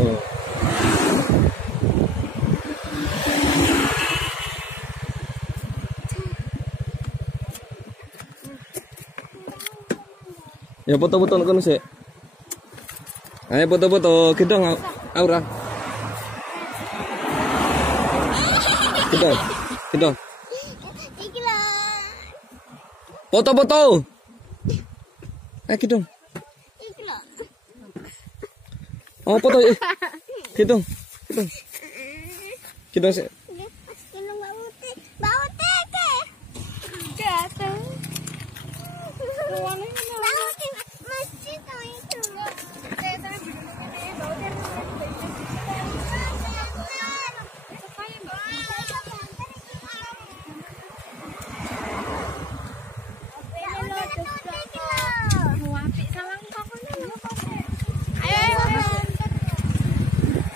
Oh. Ya foto-foto kono sik. Ayo foto-foto, gedong Aura. Gedong. Gedong. Foto-foto. Ayo gedong. Oh, foto. Gedong. Gedong. Gedong sik.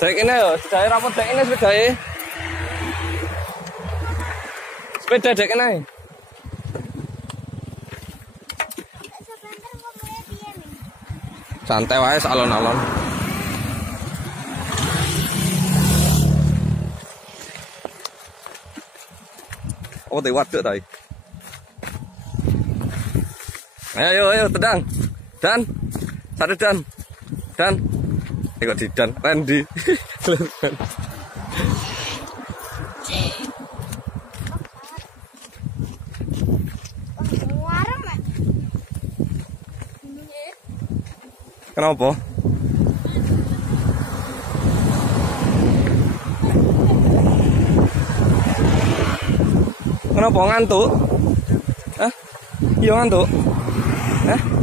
Dek ini yo, sedae rapot dek ini sepedae. Sepeda dek ini. Santai wae alon-alon. Oh, they waduk ta iki. Ayo, tendang. Dan. Satu dan. Dan. Kok di dan Randy. Kenapa? Kenapa ngantuk? Hah? Iya ngantuk. Hah?